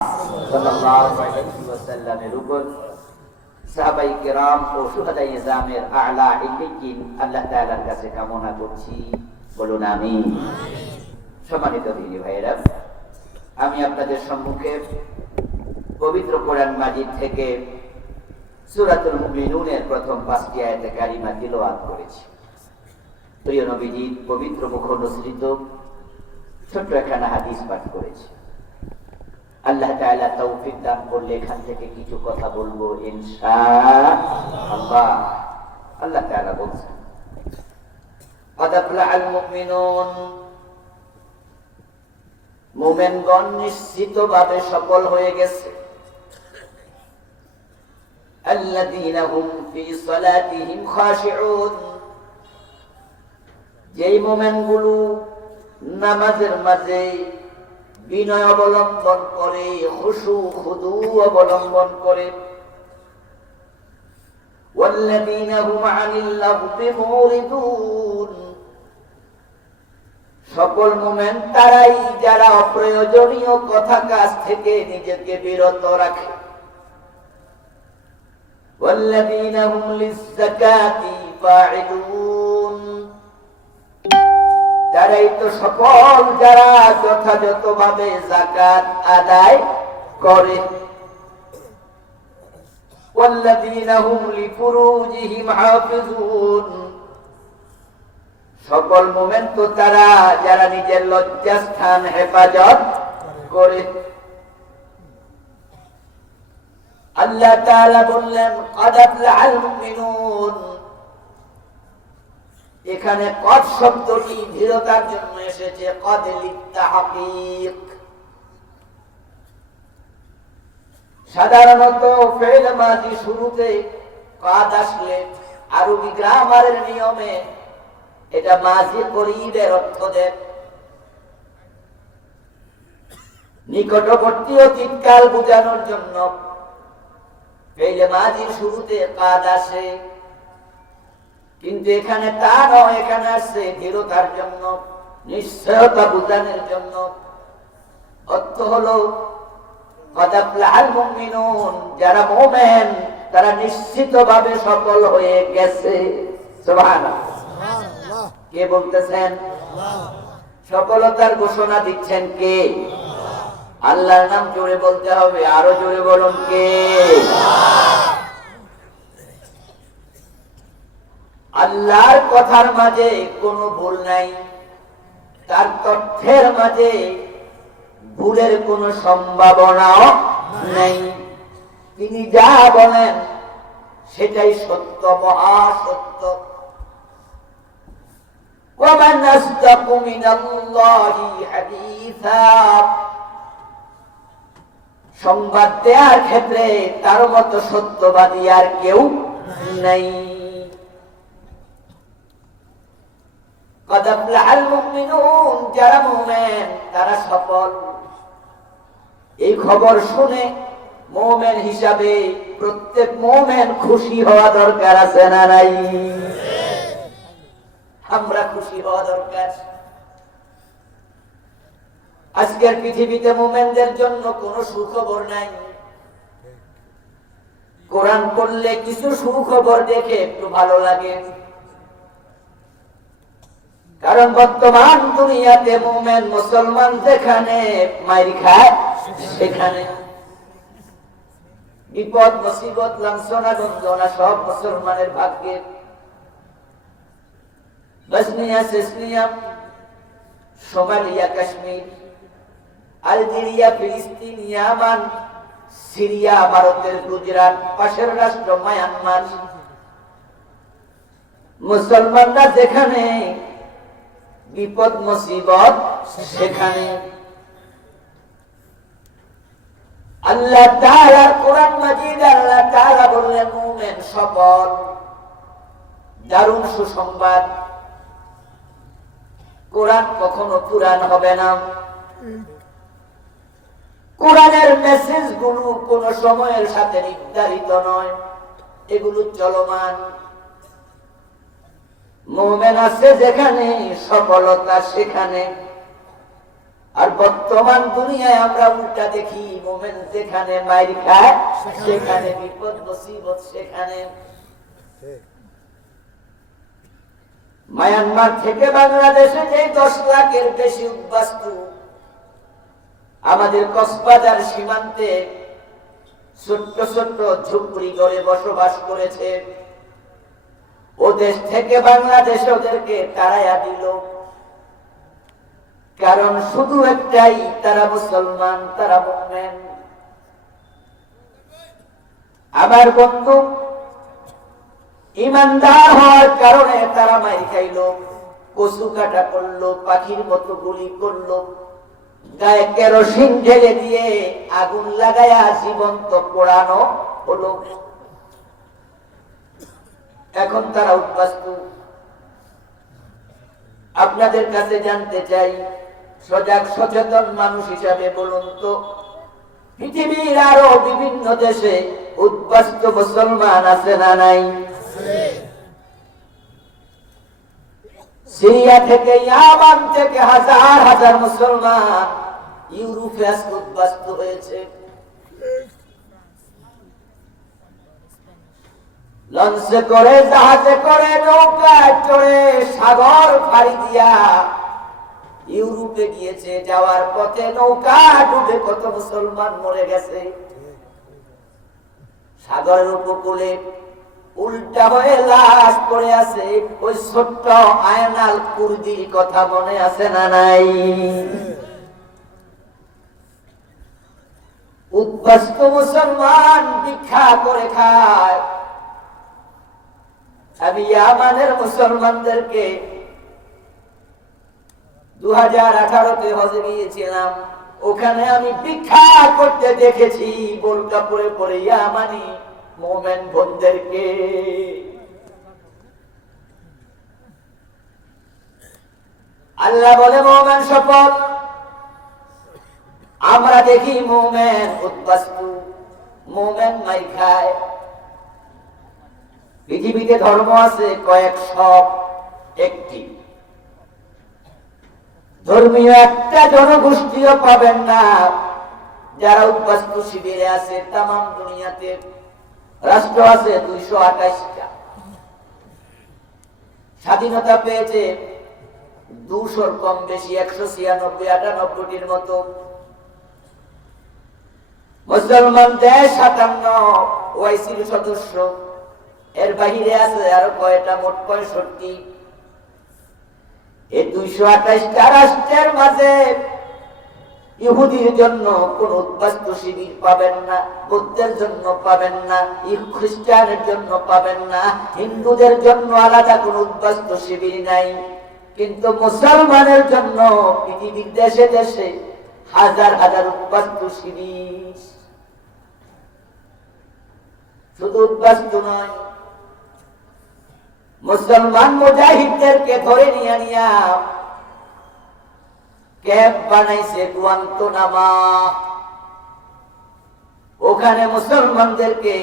সাল্লাল্লাহু আলাইহি ওয়াসাল্লামের উপর সাহাবায়ে কিরাম ও শুহাদায়ে ইসলামের আ'লা ইল্লিয়িন আল্লাহ তাআলার কাছে কামনা করছি, বলুন আমিন। সম্মানিত দিনী ভাইরা, আমি আপনাদের সম্মুখে পবিত্র কোরআন মাজিদ থেকে সূরাতুল মুমিনুনের প্রথম 5টি আয়াতে কারিমা তিলাওয়াত করেছি। প্রিয় নবীজির পবিত্র মুখ অনুসৃত ছোট্ট একখানা হাদিস পাঠ করেছি। আল্লাহ তাআলা তৌফিক দান করলে এখান থেকে কিছু কথা বলবো ইনশাআল্লাহ। আল্লাহ তাআলা বলছেন, قد أفلح المؤمنون, মুমিনগণ নিশ্চিতভাবে সফল হয়ে গেছে। الذين هم في صلاتهم خاشعون, যেই মুমিনগুলো নামাজের মাঝে বিনয় অবলম্বন করে, খুশু খুদু অবলম্বন করে। والذين هم عن اللغو معرضون, সকল মুমিন তারাই যারা অপ্রয়োজনীয় কথা কাজ থেকে নিজেকে বিরত রাখে। والذين هم للزكاة فاعلون, তারাই তো সকল যারা যথাযথভাবে যাকাত আদায় করে। والذين هم لفروجهم حافظون, সকল মুমিন তো তারা যারা নিজের লজ্জাস্থান হেফাজত করে। আল্লাহ তাআলা বললেন قد أفلح المؤمنون, এখানে কদ শব্দটি দৃঢ়তার জন্য এসেছে, কদ লিত্তাহকীক। সাধারণত ফেল মাজি শুরুতে কদ আসলে আরবি গ্রামারের নিয়মে এটা মাজি করিবের অর্থ দেয়, নিকটবর্তী অতীতকাল বোঝানোর জন্য ফেল মাজির শুরুতে কদ আসে। কিন্তু এখানে তা নয়, এখানে আসছে দৃঢ়তার জন্য, নিশ্চয়তা বোঝানোর জন্য। অর্থ হলো قد أفلح المؤمنون, যারা মুমিন তারা নিশ্চিতভাবে সফল হয়ে গেছে। সুবহানাল্লাহ। কে বলতেছেন? সফলতার ঘোষণা দিচ্ছেন কে? আল্লাহর নাম জোরে বলতে হবে, আরো জোরে বলুন কে? আল্লাহর কথার মাঝে কোনো ভুল নাই, তার তথ্যের মাঝে ভুলের কোনো সম্ভাবনাও নেই। তিনি যা বলেন সেটাই সত্য, মহাসত্য। ওয়ামান আসদাকু মিনাল্লাহি হাদীসা, সংবাদ দেওয়ার ক্ষেত্রে তার মতো সত্যবাদী আর কেউ নেই। قد أفلح المؤمنون, যারা মুমিন তারা সফল। এই খবর শুনে মুমিন হিসাবে প্রত্যেক মুমিন খুশি হওয়া দরকার, আছে না নাই? আমরা খুশি হওয়া দরকার। আজকের পৃথিবীতে মুমিনদের জন্য কোনো সুখবর নাই। কোরআন পড়লে কিছু সুখবর দেখে একটু ভালো লাগে, কারণ বর্তমান দুনিয়াতে মুমিন মুসলমান যেখানে মাইর খায় সেখানে বিপদ মুসিবত লাঞ্ছনা যন্ত্রণা সব মুসলমানের ভাগ্যে। Bosnia, Chechnya, Somalia, Kashmir, Algeria, ফিলিস্তিন, ইয়ামান, সিরিয়া, ভারতের গুজরাট, পাশের রাষ্ট্র মায়ানমার, মুসলমানরা যেখানে বিপদ মুসিবত সেখানে আল্লাহ তাআলা কোরআন মাজিদ আল্লাহ তাআলা বললেন মুমিন সফল। দারুণ সুসংবাদ, কোরআন কখনো পুরান হবে না। কোরআনের মেসেজ গুলো কোন সময়ের সাথে নির্ধারিত নয়, এগুলো চলমান। মুমিন আছে যেখানে সফলতা সেখানে, আর বর্তমান দুনিয়ায় আমরা উল্টা দেখি, মোমেন যেখানে মাইর খায় সেখানে বিপদ মুসিবত সেখানে। মায়ানমার থেকে বাংলাদেশে যে 10 লাখের বেশি উদ্বাস্তু আমাদের কক্সবাজার সীমান্তে ছোট্ট ছোট্ট ঝুপড়ি করে বসবাস করেছে, ও দেশ থেকে বাংলাদেশ ওদেরকে তাড়াইয়া দিল। কারণ শুধু একটাই, তারা মুসলমান, তারা মুমিন। আমার বন্ধু, ইমানদার হওয়ার কারণে তারা মাইর খাইল, কচু কাটা করলো, পাখির মতো গুলি করলো, গায়ে কেরোসিন ঢেলে দিয়ে আগুন লাগায়া জীবন্ত পোড়ানো হলো। এখন তারা উদ্বাস্তু। আপনাদের কাছে জানতে চাই, সজাগ সচেতন মানুষ হিসাবে বলুন তো, পৃথিবীর আরো বিভিন্ন দেশে উদ্বাস্তু মুসলমান আছে না নাই? সিরিয়া থেকে, ইয়ামান থেকে হাজার হাজার মুসলমান ইউরোপে উদ্বাস্তু হয়েছে। লঞ্চে করে, জাহাজে করে, নৌকায় চড়ে, সাগর পাড়ি দিয়া ইউরোপে গিয়েছে। যাওয়ার পথে নৌকা ডুবে কত মুসলমান মরে গেছে। সাগরের উপকূলে উল্টা হয়ে লাশ পড়ে আছে। ওই ছোট্ট আয়নাল কুর্দির কথা মনে আছে না নাই? উদ্বাস্তু মুসলমান ভিক্ষা করে খায়। আমি ইয়ামানের মুসলমানদেরকে 2018-তে হজে গিয়েছিলাম, ওখানে আমি ভিক্ষা করতে দেখেছি বোরকা পরে পরে ইয়ামানি মোমেন বোনদেরকে। আল্লাহ বলে মোমেন সফল। আমরা দেখি মোমেন উদ্বাস্তু, মোমেন মাইর খায়। পৃথিবীতে ধর্ম আছে কয়েকশো, একটি ধর্মীয় একটা জনগোষ্ঠীও পাবেন না যারা উদ্বাস্তু শিবিরে আছে। তাম দুনিয়াতে রাষ্ট্র আছে 228টা। স্বাধীনতা পেয়েছে 200-র কম বেশি, 196-98-টির মতো। মুসলমান দেশ 57, ওআইসির সদস্য। এর বাহিরে আছে আরো কয়টা, মোট 65। এই 228টা রাষ্ট্রের মাঝে ইহুদির জন্য কোন উদ্বাস্তু শিবির পাবেন না, বৌদ্ধের জন্য পাবেন না, খ্রিস্টানের জন্য পাবেন না, হিন্দুদের জন্য আলাদা কোন উদ্বাস্তু শিবির নাই। কিন্তু মুসলমানের জন্য পৃথিবীর দেশে দেশে হাজার হাজার উদ্বাস্তু শিবির। শুধু উদ্বাস্তু নয়, মুসলমান মুজাহিদদেরকে ধরে নিয়ে নিয়া ক্যাম্প বানাইছে গুয়ান্তানামো। ওখানে মুসলমানদেরকে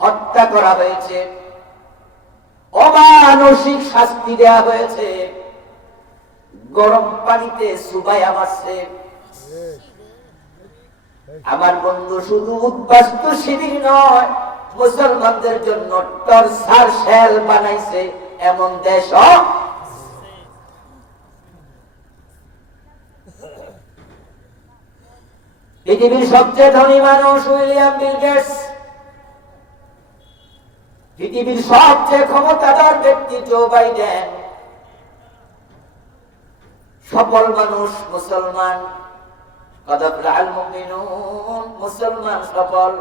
হত্যা করা হয়েছে, অমানসিক শাস্তি দেওয়া হয়েছে, গরম পানিতে চুবাইয়া মারছে। আমার বন্ধু, শুধু উদ্বাস্তু শিবির নয়, মুসলমানদের জন্য টর্চার সেল বানাইছে এমন দেশ। পৃথিবীর সবচেয়ে ধনী মানুষ উইলিয়াম বিল গেটস, পৃথিবীর সবচেয়ে ক্ষমতাধর ব্যক্তি জো বাইডেন, সফল মানুষ মুসলমান। মুসলমান সফল।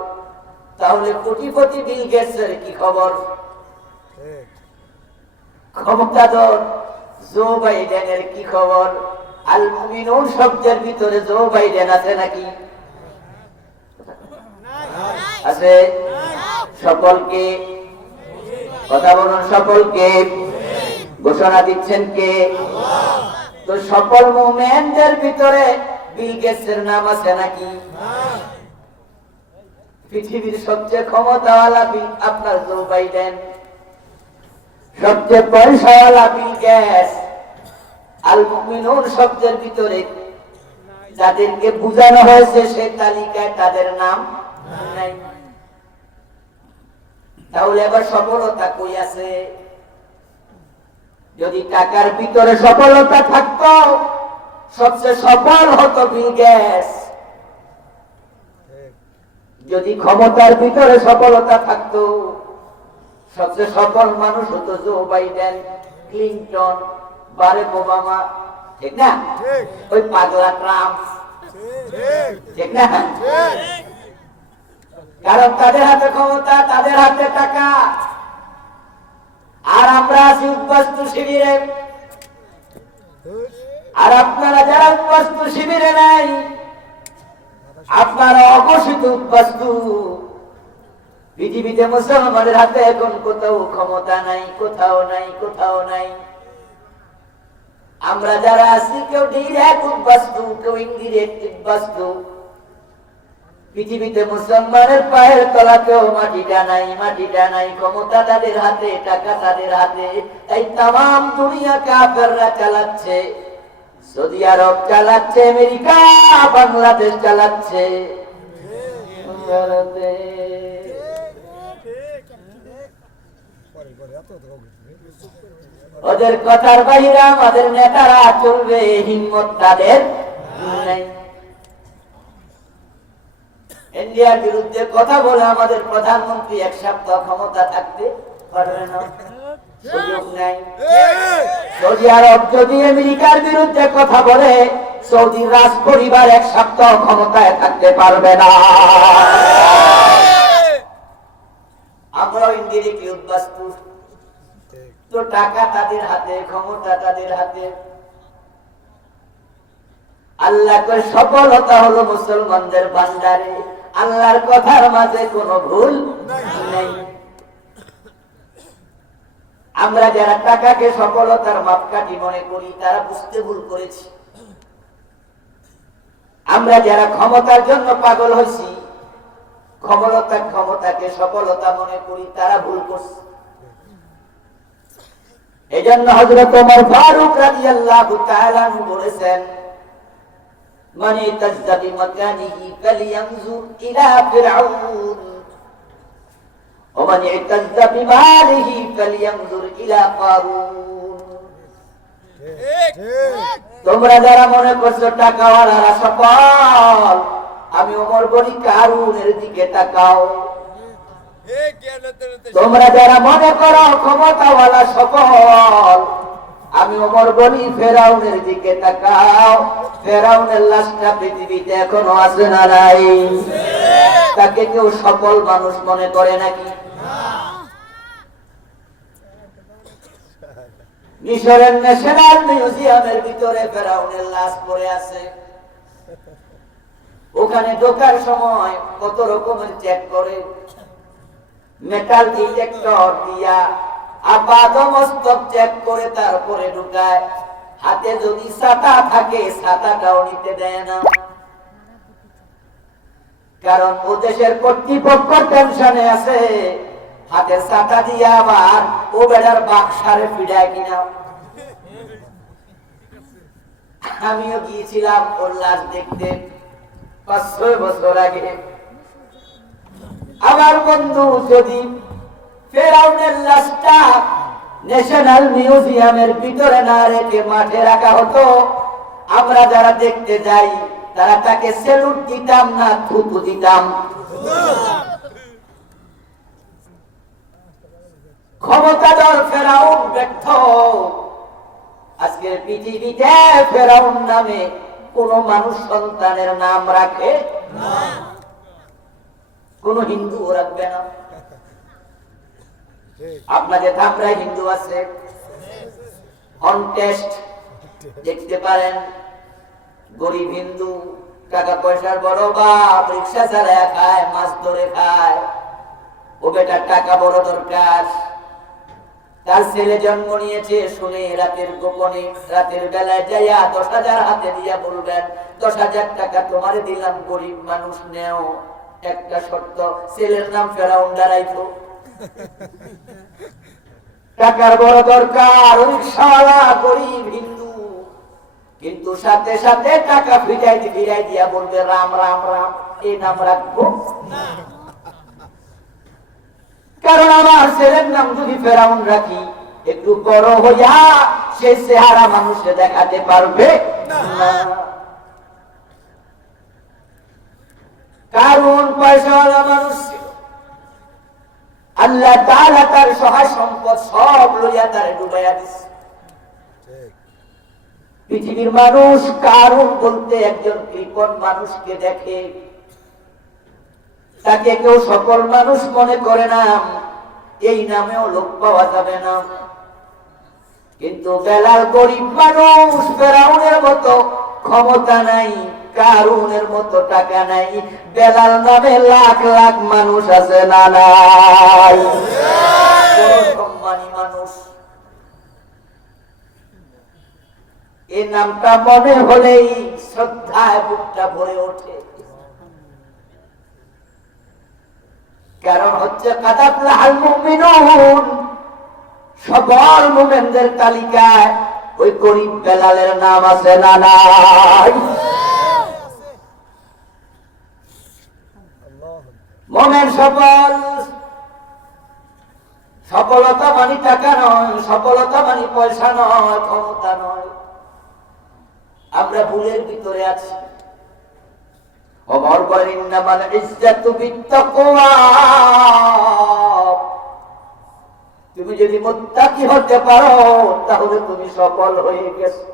তাহলে কোটিপতি বিল গেটসের কি খবর? ক্ষমতাধর জো বাইডেনের কি খবর? আল মুমিনুন শব্দের ভিতরে জো বাইডেন আছে নাকি? আছে। সকলকে কথা বলুন, সকলকে ঘোষণা দিচ্ছেন কে? তো সকল মুমিনদের ভিতরে বিল গেটসের নাম আছে নাকি? পৃথিবীর সবচেয়ে ক্ষমতাওয়ালা আপনার জো বাইডেন, সবচেয়ে পয়সাওয়ালা বিল গেটস। আল মুমিনুন শব্দের ভিতরে যাদেরকে বোঝানো হয়েছে সেই তালিকায় তাদের নাম নাই। তাহলে এবার সফলতা কই আছে? যদি টাকার ভিতরে সফলতা থাকতো সবচেয়ে সফল হতো বিল গেটস। যদি ক্ষমতার ভিতরে সফলতা থাকতো সবচেয়ে সফল মানুষ হতো Joe Biden, Clinton, Barack Obama, ঠিক না? ওই পাগলা ট্রাম্প, ঠিক না? কারণ তাদের হাতে ক্ষমতা, তাদের হাতে টাকা, আর আমরা আছি উদ্বাস্তু শিবিরে। আর আপনারা যারা উদ্বাস্তু শিবিরে নাই, আপনারা অঘোষিত উদ্বাস্তু। পৃথিবীতে মুসলমানের হাতে এখন কোথাও ক্ষমতা নাই, কোথাও নাই, কোথাও নাই। আমরা যারা আছি কেউ ডিরেক্ট উদ্বাস্তু, কেউ ইনডিরেক্ট উদ্বাস্তু। পৃথিবীতে মুসলমানের পায়ের তলাতেও মাটিটা নাই, মাটিটা নাই। ক্ষমতা তাদের হাতে, টাকা তাদের হাতে। তাই তাম দুনিয়া কাফেররা চালাচ্ছে, সৌদি আরব চালাচ্ছে, আমেরিকা, বাংলাদেশ চালাচ্ছে। ওদের কথার বাইরে আমাদের নেতারা চলবে, হিম্মত তাদের নাই। ইন্ডিয়ার বিরুদ্ধে কথা বলে আমাদের প্রধানমন্ত্রী এক সপ্তাহ ক্ষমতা থাকতে পারবে না, সুযোগ নাই। সৌদি আরব যদি আমেরিকার বিরুদ্ধে কথা বলে সৌদি রাজ পরিবার এক সপ্তাহ ক্ষমতায় থাকতে পারবে না। আমরা ইন্ডিরেক্টলি উদ্বাস্তু। তো টাকা তাদের হাতে, ক্ষমতা তাদের হাতে। আল্লাহ কয় সফলতা হলো মুসলমানদের ভান্ডারে। আল্লাহর কথার মাঝে কোনো ভুল নেই। আমরা যারা টাকাকে সফলতার মাপকাঠি মনে করি তারা বুঝতে ভুল করেছি। আমরা যারা ক্ষমতার জন্য পাগল হয়েছি, ক্ষমতাকে সফলতা মনে করি, তারা ভুল করছে। এজন্য হযরত ওমর ফারুক রাদিয়াল্লাহু তাআলা আনহু বলেছেন, মান ইতাজ্জা বিমাকানিহি ফালিয়ানজুর ইলা ফিরআউন ওয়া মান ইতাজ্জা বিমালিহি ফালিয়ানজুর ইলা কারুন। তোমরা যারা মনে করছো টাকাওয়ালারা সফল, আমি ওমর বলি কারুনের দিকে তাকাও। তোমরা যারা মনে করো ক্ষমতাওয়ালা সফল, আমি ওমর বলি ফেরাউনের দিকে তাকাও। ফেরাউনের লাশটা পৃথিবীতে এখনো আছে না নাই? তাকে কেউ সফল মানুষ মনে করে নাকি? মিশরের ন্যাশনাল মিউজিয়ামের ভিতরে ফেরাউনের লাশ পড়ে আছে। ওখানে ঢোকার সময় কত রকমের চেক করে, মেটাল ডিটেক্টর দিয়া আপাদমস্তক চেক করে তারপরে ঢুকায়। হাতে যদি ছাতা থাকে ছাতাটাও নিতে দেয় না, কারণ ও দেশের কর্তৃপক্ষ টেনশনে আছে হাতে ছাতা দিয়া আবার ও বেড়ার বাক্সারে ফিরায় কিনা। আমিও গিয়েছিলাম ওর লাশ দেখতে 5-6 বছর আগে। আমার বন্ধু, যদি ফেরাউনের লাশটা ন্যাশনাল মিউজিয়ামের ভিতরে না রেখে মাঠে রাখা হতো, আমরা যারা দেখতে যাই তারা তাকে সেলুট দিতাম না, থুতু দিতাম। ক্ষমতাধর ফেরাউন ব্যর্থ। আজকের পৃথিবীতে ফেরাউন নামে কোন মানুষ সন্তানের নাম রাখে না, কোন হিন্দু রাখবে না। আপনাদের ধামরায় হিন্দু আছে, কন্টেস্ট দেখতে পারেন। গরিব হিন্দু, টাকা পয়সার বড় বাপ, রিক্সা চালায় খায়, মাছ ধরে খায়। ও বেটার টাকা বড় দরকার। তার ছেলে জন্ম নিয়েছে শুনে রাতের গোপনে, রাতের বেলায় যাইয়া 10,000 হাতে দিয়া বলবেন 10,000 টাকা তোমারে দিলাম, গরিব মানুষ নেও, একটা শর্ত, ছেলের নাম ফেরাউন দাঁড়াইতো। টাকার বড় দরকার, রিক্সাওয়ালা গরিব হিন্দু, কিন্তু সাথে সাথে টাকা ফিরাই দিয়া বলবে রাম রাম রাম, এই নাম রাখবো না, কারণ আমার ছেলের নাম যদি ফেরাউন রাখি একটু বড় হইয়া সে চেহারা মানুষে দেখাতে পারবে না। কারণ পয়সাওয়ালা মানুষ ছিল, আল্লাহ তাআলা তার সহায় সম্পদ সব লইয়া তারে ডুবাইয়া দিচ্ছে। পৃথিবীর মানুষ কারণ বলতে একজন কৃপণ মানুষকে দেখে, তাকে কেউ সকল মানুষ মনে করে না, এই নামেও লোক পাওয়া যাবে না। কিন্তু বেলাল গরিব মানুষ, ফেরাউনের মতো ক্ষমতা নাই, কারুনের মতো টাকা নাই, বেলাল নামে লাখ লাখ মানুষ আছে না নাই? সম্মানী মানুষ, এই নামটা মনে হলেই শ্রদ্ধায় বুকটা ভরে ওঠে। কারণ হচ্ছে কাদাফলাহাল মুমিনুন, সকল মুমিনদের তালিকায় ওই গরিব বেলালের নাম আছে না নাই? মুমিন সফলতা মানে টাকা নয়, সফলতা মানে পয়সা নয়, ক্ষমতা নয়। আমরা ভুলের ভিতরে আছি। ওমর বলেন ইন্নামাল ইজ্জাতু বিত্তাকওয়া, তুমি যদি মুত্তাকি হতে পারো তাহলে তুমি সফল হয়ে গেছো।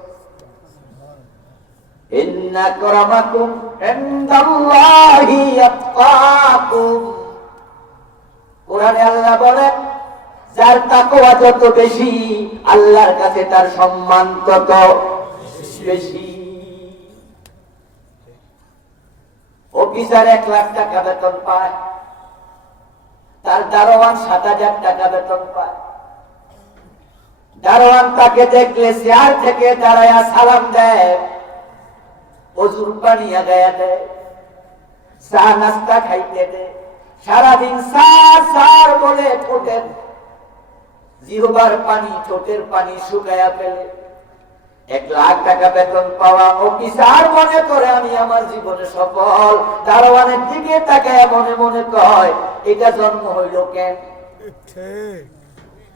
ইন্না আকরামাকুম ইনদাল্লাহি আতকাকুম, কোরআনে আল্লাহ বলেন যার তাকওয়া যত বেশি আল্লাহর কাছে তার সম্মান তত বেশি। অফিসার 1 লাখ টাকা বেতন পায়, তার দারোয়ান 7,000 টাকা বেতন পায়। দারোয়ান তাকে দেখলে চেয়ার থেকে দাঁড়ায়া সালাম দেয়, ওজুর পানি আগায়া দেয়, চা নাস্তা খাইতে দেয়, সারাদিন সার সার বলে ঠোঁটের জিহ্বার পানি, ঠোঁটের পানি শুকায়া ফেলে। 1 লাখ টাকা বেতন পাওয়া অফিসার মনে করে আমি আমার জীবনে সফল, দারোয়ানের দিকে তাকায় মনে মনে কয় এটা জন্ম হইল কেন?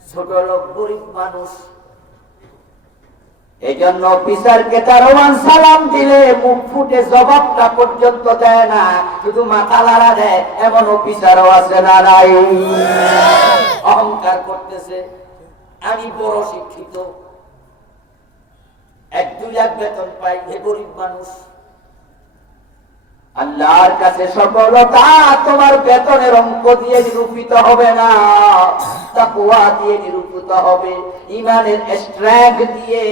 ছোট লোক, গরিব মানুষ। এই জন্য অফিসারকে দারোয়ান সালাম দিলে মুখ ফুটে জবাবটা পর্যন্ত দেয় না, শুধু মাথা লাড়া দেয়। এমন অফিসারও আছে না নাই? অহংকার করতেছে আমি বড় শিক্ষিত, 1-2 লাখ বেতন পাই, হে গরিব মানুষ। আল্লাহর কাছে সফলতা তোমার বেতনের অঙ্ক দিয়ে নিরূপিত হবে না, তাকওয়া দিয়ে নিরূপিত হবে, ঈমানের স্ট্রেংথ দিয়ে,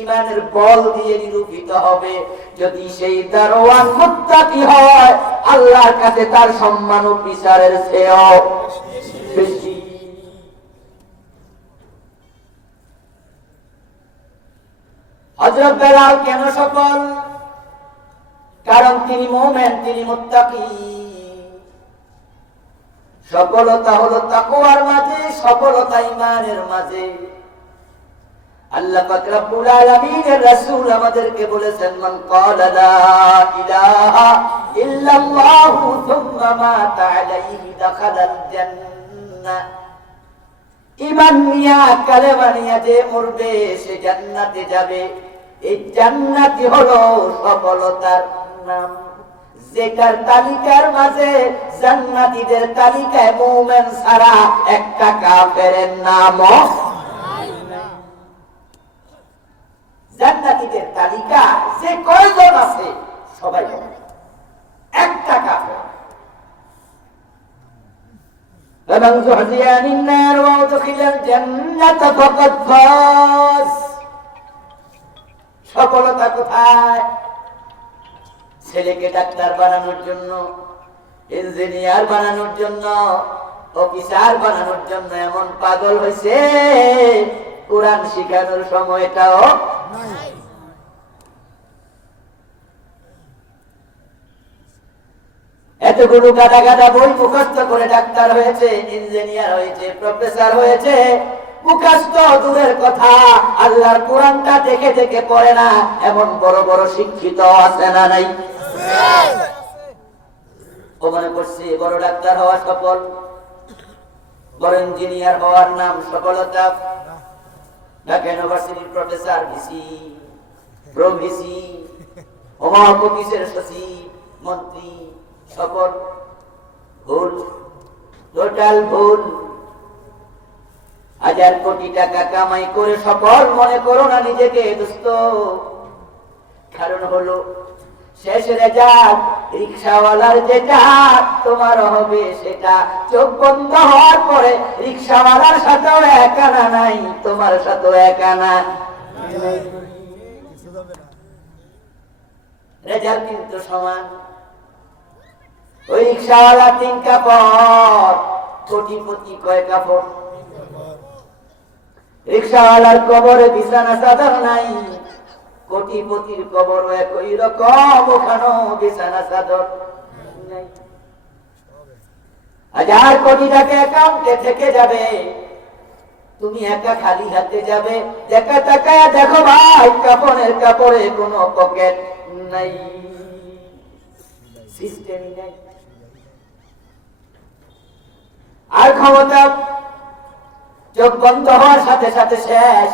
ঈমানের বল দিয়ে নিরূপিত হবে। যদি সেই দারোয়ান মুত্তাকি হয় আল্লাহর কাছে তার সম্মান ও বিচারের চেয়েও বেশি। হযরত বেলাল কেন সফল? কারণ তিনি মুমিন, তিনি মুত্তাকি। সফলতা হলো তাকওয়ার মাঝে, সফলতা ঈমানের মাঝে। আল্লাহ পাক রব্বুল আলামিনের রাসূল আমাদেরকে বলেছেন মান ক্বালা লা ইলাহা ইল্লাল্লাহু সুম্মা মাতা আলাইহি দাখালাল জান্নাহ, ঈমান নিয়া কালেমা নিয়া যে মরবে সে জান্নাতে যাবে। এই জান্নাতি হলো সফলতার নাম, যেটার তালিকার মাঝে জান্নাতীদের তালিকায় মুমিন ছাড়া একটা কাফেরের নামও নাই। জান্নাতীদের তালিকা যে কয়জন আছে সবাই একটা কাফের। فمن زحزح عن النار وأدخل الجنة فقد فاز। সফলতা কোথায়? ছেলেকে ডাক্তার বানানোর জন্য, ইঞ্জিনিয়ার বানানোর জন্য, অফিসার বানানোর জন্য এমন পাগল হয়েছে, কোরআন শিখানোর সময়টাও নাই। এতগুলো গাদা গাদা বই মুখস্থ করে ডাক্তার হয়েছে, ইঞ্জিনিয়ার হয়েছে, প্রফেসর হয়েছে, মুখস্থ দূরের কথা, আল্লাহর কোরআনটা দেখে দেখে পড়ে না, এমন বড় বড় শিক্ষিত আছে না নাই? ও মনে করছে বড় ডাক্তার হওয়া সফল, বড় ইঞ্জিনিয়ার হওয়ার নাম সফলতা। ঢাকা ইউনিভার্সিটির প্রফেসর, ভিসি, প্রভিসি, অমক অফিসের সচিব, মন্ত্রী, সফল। ভুল, টোটাল ভুল। 1000 কোটি টাকা কামাই করে সফল মনে করো না নিজেকে দোস্ত। কারণ হলো শেষ রেজাল্ট রিকশাওয়ালার যেটা তোমার হবে সেটা। চোখ বন্ধ হওয়ার পরে রিকশাওয়ালার সাথেও এক আনা নাই, তোমার সাথেও এক আনা। রেজাল্ট কিন্তু সমান। ওই রিকশাওয়ালা 3 কাপড়, কোটিপতি কয় কাপড়? রিকশাওয়ালার কবরে বিছানা চাদর নাই, কোটিপতির কবর একই রকম, ওখানেও বিছানা চাদর নাই। 1000 কোটি টাকা অ্যাকাউন্টে থেকে যাবে, তুমি একা খালি হাতে যাবে। দেখা তাকায় দেখো ভাই, কাপড়ের কাপড়ে কোনো পকেট নাই, সিস্টেমই নাই। আর ক্ষমতা চোখ বন্ধ হওয়ার সাথে সাথে শেষ।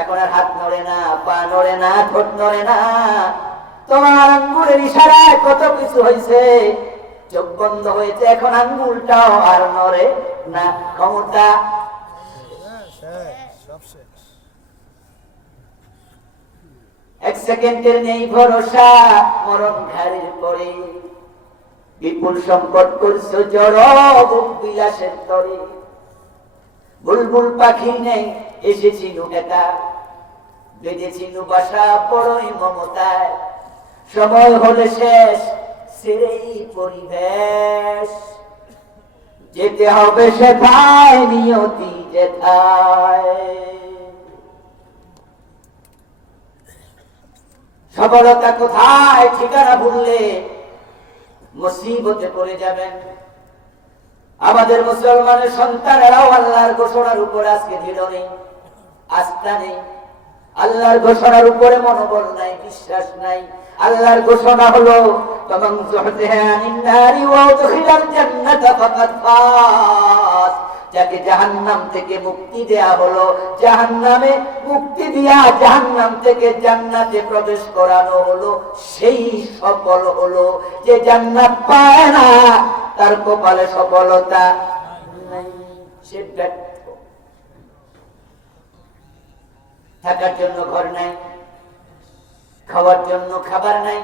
এখন আর হাত নড়ে না, পা নড়ে না, ঠোঁট নড়ে না। তোমার আঙ্গুলের ইশারায় কত কিছু হয়েছে, চোখ বন্ধ হয়েছে, এখন আঙ্গুলটাও আর নড়ে না। ক্ষমতা 1 সেকেন্ডের নেই ভরসা, মরণ ঘাড়ের পরে। বিপুল সম্পদ করছো জড় বিলাসের তরে। বুলবুল পাখি নেই এসেছিল নেতা, বেঁধেছিল বাসা বড়ই মমতায়। সময় হলে শেষ, ছেড়েই পরিবেশ, যেতে হবে সেথায়, নিয়তি যেথায়। সফলতা কোথায় ঠিকানা ভুললে মুসিবতে পড়ে যাবেন। আমাদের মুসলমানের সন্তানেরাও আল্লাহর ঘোষণার উপরে আজকে দৃঢ় নেই, আস্থা নেই। আল্লাহর ঘোষণার উপরে মনোবল নাই, বিশ্বাস নাই। আল্লাহর ঘোষণা হলো তমাম যুহদিহা আনিন নারি ওয়া উদখিলাল জান্নাতা ফাকাদ ফাস। যাকে জাহান্নাম থেকে মুক্তি দেয়া হলো, জাহান্নামে মুক্তি দিয়া জাহান্নাম থেকে জান্নাতে প্রবেশ করানো হলো, সেই সফল হলো। যে জান্নাত পায় না তার কপালে সফলতা নাই, সে ব্যর্থ। থাকার জন্য ঘর নাই, খাওয়ার জন্য খাবার নাই,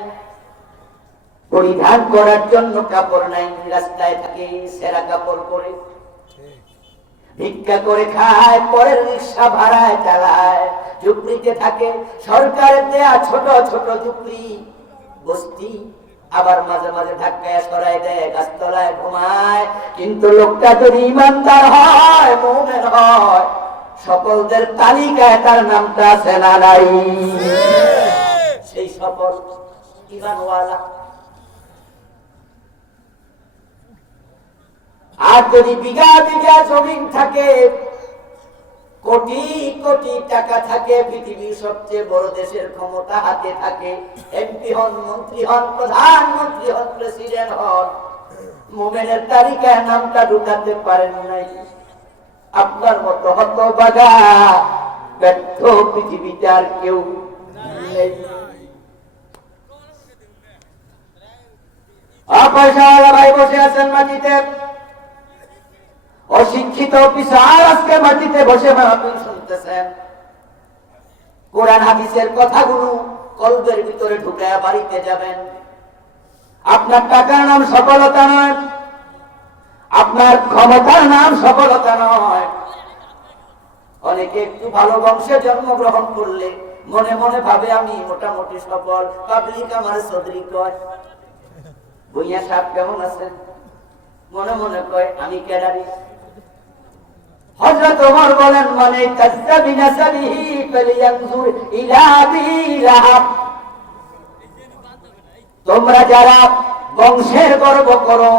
পরিধান করার জন্য কাপড় নাই। রাস্তায় থাকে সেরা কাপড় পরে, ভিক্ষা করে খায়, পরের রিক্সা ভাড়ায় চালায়। ঝুপড়িতে থাকে, সরকারের দেয়া ছোট ছোট ঝুপড়ি বস্তি, আবার মাঝে মাঝে ধাক্কায় সরাই দেয়, গাছতলায় ঘুমায়। কিন্তু লোকটা যদি ইমানদার হয়, মুমিন হয়, সকলদের তালিকায় তার নামটা আছে না নাই? সেই সফল ইমানওয়ালা। আর যদি বিঘা বিঘা জমিন থাকে, কোটি কোটি টাকা থাকে, পৃথিবীর সবচেয়ে বড় দেশের ক্ষমতা হাতে থাকে, এমপি হন, মন্ত্রী হন, প্রধানমন্ত্রী হন, প্রেসিডেন্ট হন, মুমিনের তালিকায় নামটা ঢুকাতে পারেন নাই, আপনার মতো হতভাগা ব্যর্থ পৃথিবীতে আর কেউ নেই। পয়সাওয়ালা ভাই বসে আছেন মাটিতে, অশিক্ষিত অফিসার আজকে মাটিতে বসে মাহফিল শুনতেছেন। কোরআন হাদিসের কথাগুলো কলবের ভিতরে ঢুকায়া বাড়িতে যাবেন। আপনার টাকার নাম সফলতা নয়, আপনার ক্ষমতার নাম সফলতা নয়। অনেকে একটু ভালো বংশে জন্মগ্রহণ করলে মনে মনে ভাবে আমি মোটামুটি সফল, পাবলিক আমার চৌধুরী কয়। ভুইয়া সাহেব কেমন আছেন? মনে মনে কয় আমি ক্যাডারি। হযরত ওমর বলেন, মানে কাজ্জাবি নাসাবিহি ফালিয়ানজুর ইলা আবি লাহাব। তোমরা যারা বংশের গর্ব করো,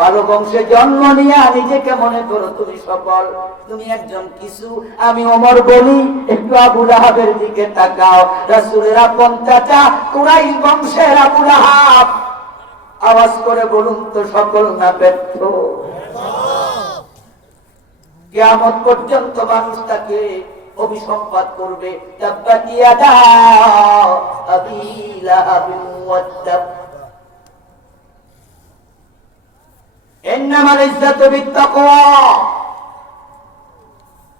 ভালো বংশে জন্ম নিয়ে নিজেকে মনে করো তুমি সফল, তুমি একজন কিছু। আমি ওমর বলি, একটু আবু লাহাবের দিকে তাকাও। রাসূলের আপন চাচা কুরাইশ বংশের আবু লাহাব, আওয়াজ করে বলুন তো সফল না ব্যর্থ? কিয়ামত পর্যন্ত মানুষ তাকে অভিসম্পাত করবে। তাব্বাত ইয়াদা আবি লাহাবিন ওয়া তাব। إنما العزة بالتقوى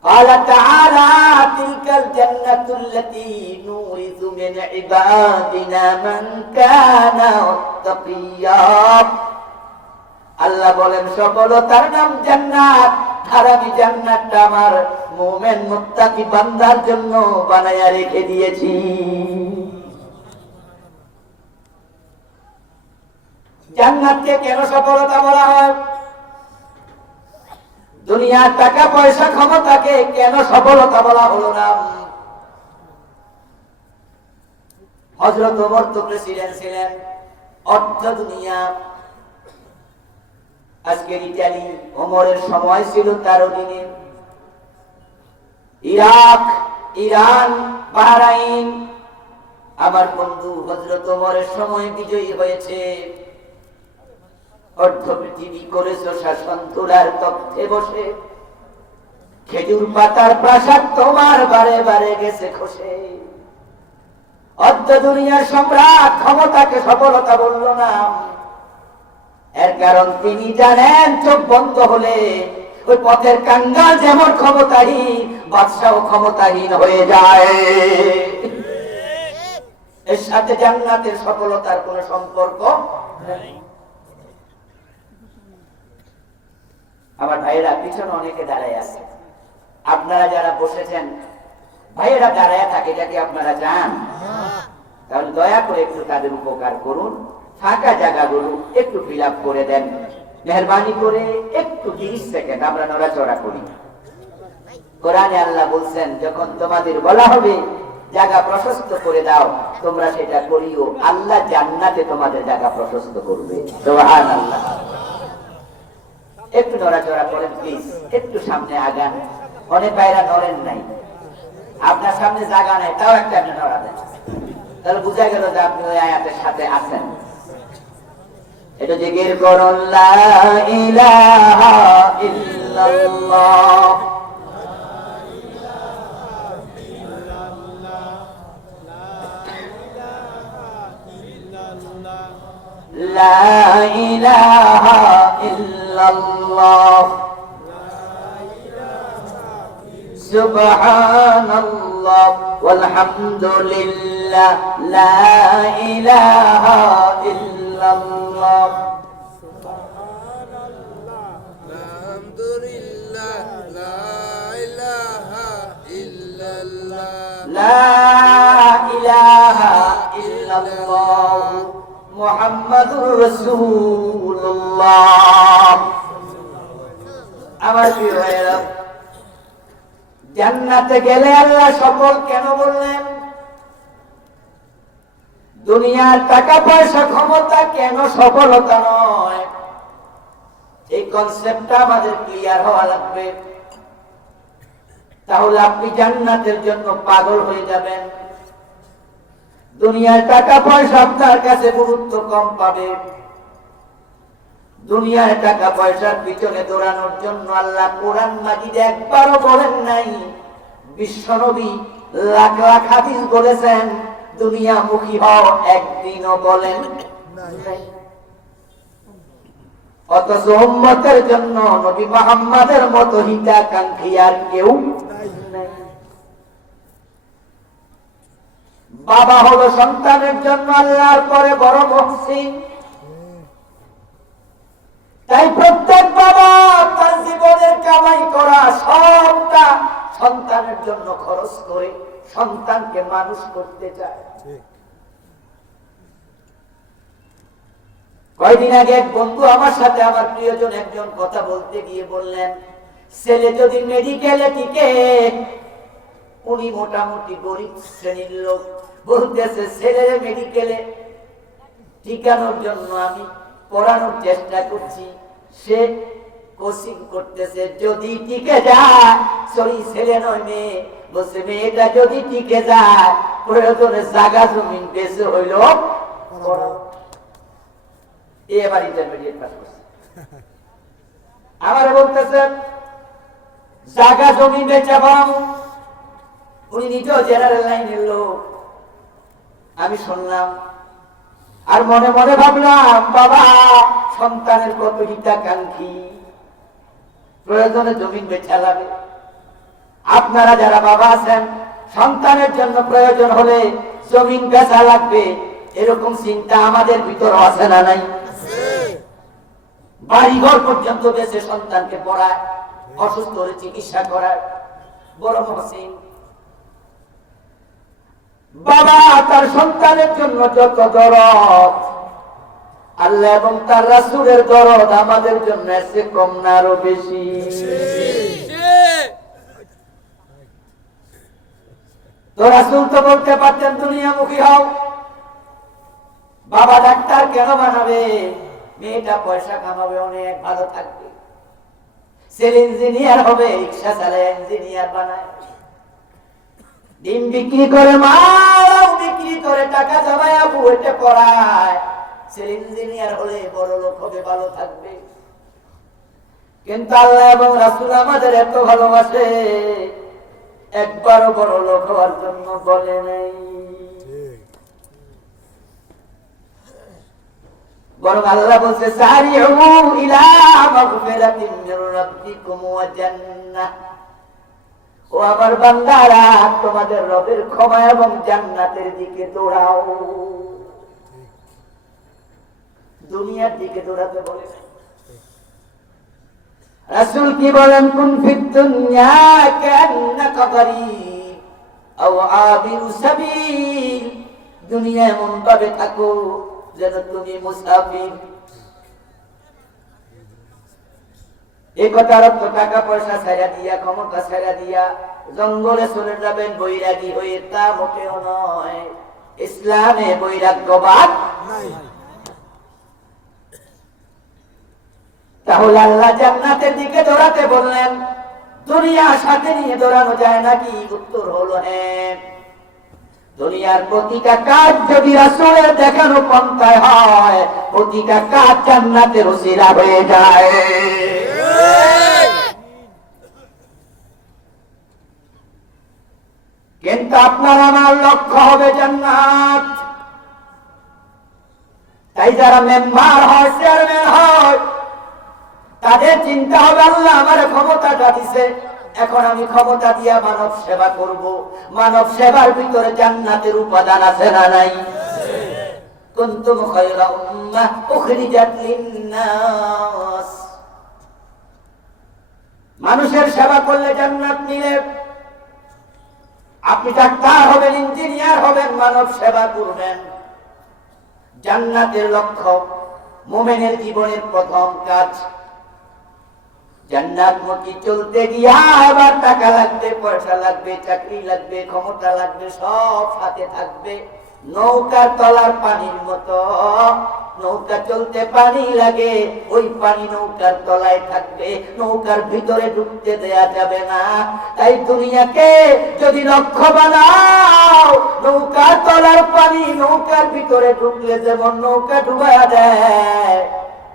قال تعالى تلك الجنة التي نورث من عبادنا من كان تقيا। আল্লাহ বলেন সফলতার নাম জান্নাত, আর আমি জান্নাতটা আমার মুমিন মুত্তাকি বান্দার জন্য বানায়া রেখে দিয়েছি। জান্নাতকে কেন সফলতা বলা হয়? দুনিয়ার টাকা পয়সা ক্ষমতাকে কেন সফলতা বলা হলো না? হযরত ওমর তো প্রেসিডেন্ট ছিলেন, অর্ধ দুনিয়া। আজকের ইতালি, ওমরের সময় ছিল 13 দিনে। ইরাক, ইরান, বাহরাইন আমার বন্ধু হযরত ওমরের সময় বিজয়ী হয়েছে। অর্ধ পৃথিবী করেছো শাসন তুলার তখ্তে বসে, খেজুর পাতার প্রাসাদ তোমার বারে বারে গেছে খসে। অর্ধ দুনিয়ার সম্রাট ক্ষমতাকে সফলতা বলল না, এর কারণ তিনি জানেন চোখ বন্ধ হলে ওই পথের কাঙ্গাল যেমন ক্ষমতাহীন, বাদশাও ক্ষমতাহীন হয়ে যায়। এর সাথে জান্নাতের সফলতার কোনো সম্পর্ক নেই। আমার ভাইয়েরা পিছনে অনেকে দাঁড়ায় আছে, আপনারা যারা বসেছেন ভাইয়েরা দাঁড়ায় থাকে, এটা কি আপনারা চান? তাহলে দয়া করে একটু তাদের উপকার করুন, ফাঁকা জায়গাগুলো একটু ফিল আপ করে দেন। মেহরবানি করে একটু 30 সেকেন্ড আমরা নড়াচড়া করি। কোরআনে আল্লাহ বলছেন, যখন তোমাদের বলা হবে জায়গা প্রশস্ত করে দাও, তোমরা সেটা করিও, আল্লাহ জান্নাতে তোমাদের জায়গা প্রশস্ত করবে। সুবহানাল্লাহ। একটু নড়াচড়া করেন প্লিজ, একটু সামনে আগান। অনেক ভাইরা নড়েন নাই, আপনার সামনে জায়গা নাই, তাও একটা আপনি নড়া দেন, তাহলে বোঝা গেল যে আপনি ওই আয়াতের সাথে আছেন। এটা জিকির করুন, লা ইলাহা ইল্লাল্লাহ, লা ইলাহা ইল্লাল্লাহ, সুবহানাল্লাহ ওয়ালহামদুলিল্লাহ, লা ইলাহা ইল্লাল্লাহ, সুবহানাল্লাহ আলহামদুলিল্লাহ, লা ইলাহা ইল্লাল্লাহ, লা ইলাহা ইল্লাল্লাহ, মুহাম্মাদুর রাসূলুল্লাহ। আমার প্রিয় ভাইরা, জান্নাতে গেলে আল্লাহ সফল কেন বললেন? দুনিয়ার টাকা পয়সা ক্ষমতা কেন সফলতা নয়? এই কনসেপ্টটা আমাদের ক্লিয়ার হওয়া লাগবে, তাহলে আপনি জান্নাতের জন্য পাগল হয়ে যাবেন। দুনিয়ার টাকা পয়সা আপনার কাছে গুরুত্ব কম পাবে। দুনিয়ার টাকা পয়সার পিছনে দৌড়ানোর জন্য আল্লাহ কোরআন মাজিদে একবারও বলেন নাই। বিশ্বনবী লাখ লাখ হাদিস বলেছেন দুনিয়ামুখী হও, একদিনও বলেন নাই। অথচ উম্মতের জন্য নবী মুহাম্মাদের মতো হিতাকাঙ্ক্ষী আর কেউ নাই। বাবা হলো সন্তানের জন্য আল্লাহর পরে বড় মুহসিন। তাই প্রত্যেক বাবা তার জীবনের কামাই করা সবটা সন্তানের জন্য খরচ করে সন্তানকে মানুষ করতে চায়। কয়দিন আগে এক বন্ধু আমার সাথে, আমার প্রিয়জন একজন, কথা বলতে গিয়ে বললেন, ছেলে যদি মেডিকেলে টিকে, উনি মোটামুটি গরিব শ্রেণীর লোক, বলতেছে ছেলে মেডিকেলে টিকানোর জন্য আমি পড়ানোর চেষ্টা করছি, সে কোচিং করতেছে, যদি টিকে যায়, সরি ছেলে নয় মেয়ে, বলছে মেয়েটা যদি টিকে যায় প্রয়োজনে জায়গা জমিন বেঁচে হইল এবার ইন্টারমিডিয়েট পাস করছে। আবার বলতেছে জায়গা জমি বেচে পাও। উনি নিজেও জেনারেল লাইনের লোক। আমি শুনলাম আর মনে মনে ভাবলাম, বাবা সন্তানের কত হিতাকাঙ্ক্ষী, প্রয়োজনে জমিন বেচা লাগে। আপনারা যারা বাবা আছেন, সন্তানের জন্য প্রয়োজন হলে জমিন বেচা লাগবে, এরকম চিন্তা আমাদের ভিতরে আছে না নাই? বাড়িঘর পর্যন্ত বেচে সন্তানকে পড়ায়, অসুস্থ হলে চিকিৎসা করায়। বড় মহসিন বাবা তার সন্তানের জন্য যত দরদ, আল্লাহ এবং তার রাসূলের দরদ আমাদের জন্য এসে কম না আরো বেশি। তো রাসূল তো বলতে পারতেন দুনিয়ামুখী হও, বাবা ডাক্তার কেন বানাবে, মেয়েটা পয়সা কামাবে, অনেক ভালো থাকবে। ছেলে ইঞ্জিনিয়ার হবে, রিক্সা চালায় ইঞ্জিনিয়ার বানায়, ডিম বিক্রি করে মাছ বিক্রি করে টাকা জমায় বুয়েটে পড়ায়। ছেলে ইঞ্জিনিয়ার হলে বড় লোক হবে, ভালো থাকবে। কিন্তু আল্লাহ এবং রাসূল আমাদের এত ভালোবাসে, একবারও বড় লোক হওয়ার জন্য বলে নাই, বরং আল্লাহ বলছে সারিউ ইলা মাগফিরাতিন মির রাব্বিকুম ওয়া জান্নাহ। ও আমার বান্দারা, তোমাদের রবের ক্ষমা এবং জান্নাতের দিকে দৌড়াও। দুনিয়ার দিকে দৌড়াতে বলে রাসূল কি বলেন, কুন ফিদ দুনিয়া কান্নাকা গরীব আও আবিরু সাবিল। দুনিয়া এমন ভাবে থাকো যেন তুমি মুসাফির। এই কথার অর্থ টাকা পয়সা ছাড়া দিয়া, ক্ষমতা ছাড়া দিয়া জঙ্গলে চলে যাবেন বৈরাগী হয়ে, তা মোটেও নয়। ইসলামে বৈরাগ্যবাদ নাই। তাহলে আল্লাহ জান্নাতের দিকে দৌড়াতে বললেন, দুনিয়া সাথে নিয়ে দৌড়ানো যায় নাকি? উত্তর হলো হ্যাঁ। দুনিয়ার প্রতিটা কাজ যদি রাসূলের দেখানো পন্থায় হয়, প্রতিটা কাজ জান্নাতের ওসিলা হয়ে যায়। কিন্তু আপনার আমার লক্ষ্য হবে জান্নাত। তাই যারা মেম্বার হয়, চেয়ারম্যান হয়, তাদের চিন্তা হবে আল্লাহ আমার ক্ষমতাটা দিছে, এখন আমি ক্ষমতা দিয়া মানব সেবা করব। মানব সেবার ভিতরে জান্নাতের উপাদান আছে না নাই? কুনতুম খায়রা উম্মাহ উখরিজাত লিন-নাস। মানুষের সেবা করলে জান্নাত মিলে। আপনি ডাক্তার হবেন, ইঞ্জিনিয়ার হবেন, মানব সেবা করবেন, জান্নাতের লক্ষ্য। মুমিনের জীবনের প্রথম কাজ। জান্নাতমুখী চলতে গিয়া আবার টাকা লাগবে, পয়সা লাগবে, চাকরি লাগবে, ক্ষমতা লাগবে, সব সাথে থাকবে। নৌকার তলার পানির মতো, নৌকা চলতে পানি লাগে, ওই পানি নৌকার তলায় থাকবে, নৌকার ভিতরে ঢুকতে দেয়া যাবে না। তাই দুনিয়াকে যদি লক্ষ্য বানাও, নৌকার তলার পানি নৌকার ভিতরে ঢুকলে যেমন নৌকা ডুবায়া দেয়,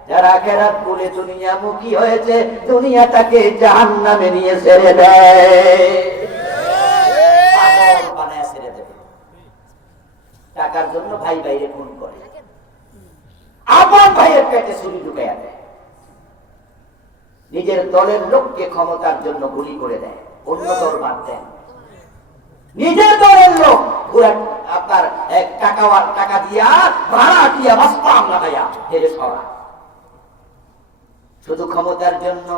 যারা আখিরাত ভুলে দুনিয়ামুখী হয়েছে, দুনিয়াটাকে জাহান্নামে নিয়ে ছেড়ে দেয়, পাগল বানায় ছেড়ে দেবে। টাকার জন্য ভাই ভাইরে খুন করে, আপন ভাইয়ের পেটে ছুরি ঢুকাইয়া দেয়, নিজের দলের লোককে ক্ষমতার জন্য গুলি করে দেয়, অন্য দল বাদ দেন। নিজের দলের লোক আপনার টাকা দিয়া ভাড়া দিয়া বাস্তাম লাগাইয়া হেরে সরা, শুধু ক্ষমতার জন্য।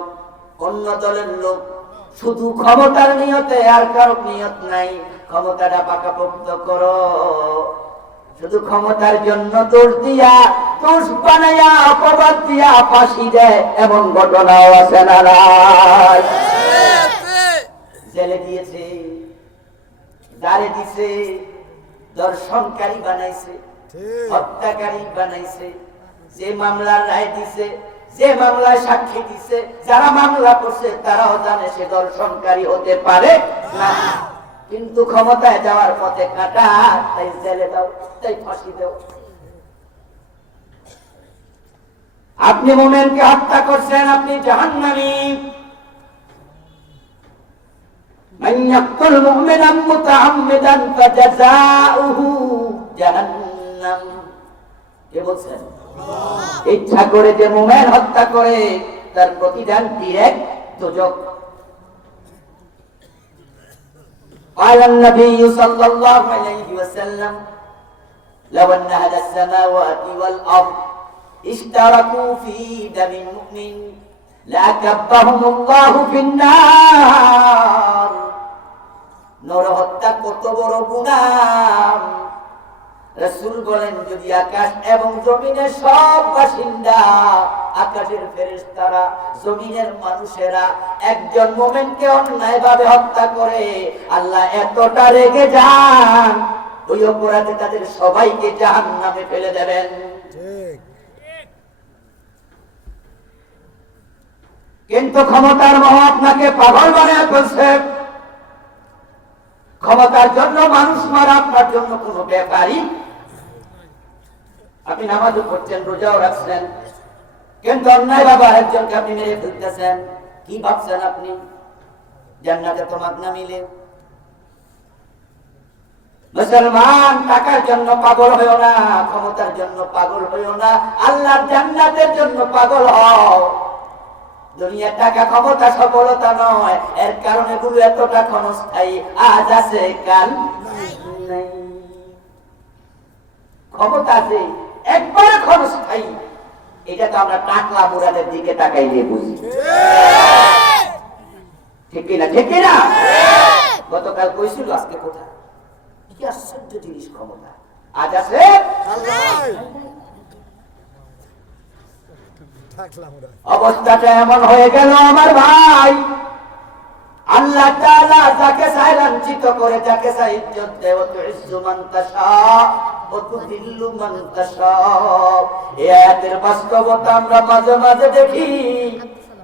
অন্য দলের লোক শুধু ক্ষমতার নিয়তে, আর কারো নিয়ত নাই। ক্ষমতাটা পাকাপোক্ত করো, শুধু ক্ষমতার জন্য দোষ দিয়া, দোষ বানাইয়া, অপবাদ দিয়া ফাঁসি দেয়, এমন ঘটনাও আছে না? জেলে দিয়েছে, জারে দিছে, দর্শনকারী বানাইছে, হত্যাকারী বানাইছে, যে মামলার রায় দিছে, যে মামলায় সাক্ষী দিছে, যারা মামলা করছে তারাও জানে সে দর্শনকারী হতে পারে না। কিন্তু ক্ষমতায় যাওয়ার পথে কাটা, তাই জেলে দাও, তাই ফাঁসি দাও। আপনি মুমিনকে হত্যা করছেন, আপনি জাহান্নামী। মান ইয়াকতুল মুমিনান মুতাআম্মিদান ফাজাযাউহু জাহান্নাম। কে বলছেন? ইচ্ছা করে যে মুমিন হত্যা করে তার প্রতিদান ডিরেক্ট দোজখ। قال النبي صلى الله عليه وسلم لو أن أهل السماوات والأرض اشتركوا في دم المؤمن لأكبهم الله في النار। নর হত্যা কত বড় গুনাহ! রাসূল বলেন, যদি আকাশ এবং জমিনের সব বাসিন্দা, আকাশের ফেরেশতারা, জমিনের মানুষেরা একজন মুমিনকে অন্যায়ভাবে হত্যা করে, আল্লাহ এতটা রেগে যান, ওই অপরাধে তাদের সবাইকে জাহান্নামে ফেলে দেবেন। ঠিক। কিন্তু ক্ষমতার মোহ আপনাকে পাগল বানিয়ে ফেলছে। ক্ষমতার জন্য মানুষ মারা আপনার জন্য কোনো ব্যাপারই। আপনি নামাজও পড়ছেন, রোজাও রাখছেন, কিন্তু অন্যায় বাবা একজনকে আপনি মেরে ফেলতেছেন। কি ভাবছেন আপনি? জান্নাতে তো মাগনা মিলে। মুসলমান, টাকার জন্য পাগল হইও না, ক্ষমতার জন্য পাগল হইও না, আল্লাহর জান্নাতের জন্য পাগল হও। দুনিয়া টাকা, ক্ষমতা, সফলতা নয়, এর কারণে গুলো এতটা ক্ষণস্থায়ী, আজ আছে কাল নাই। ক্ষমতা আছে একবারে ক্ষণস্থায়ী, এটা তো আমরা টাকলা মুরাদের দিকে তাকাইলে বুঝি। ঠিক কিনা? ঠিক কিনা? গতকাল কইছিল, আজকে কোথায়? কি আশ্চর্য জিনিস ক্ষমতা! আজ আছে, অবস্থাটা এমন হয়ে গেল আমার ভাই। আল্লাহ তাআলা যাকে চায় লাঞ্ছিত করে, যাকে চায় ইজ্জত দেয়। ওয়া তুইজ্জু মান তাশা ওয়া তুযিল্লু মান তাশা। এই আয়াতের বাস্তবতা আমরা মাঝে মাঝে দেখি,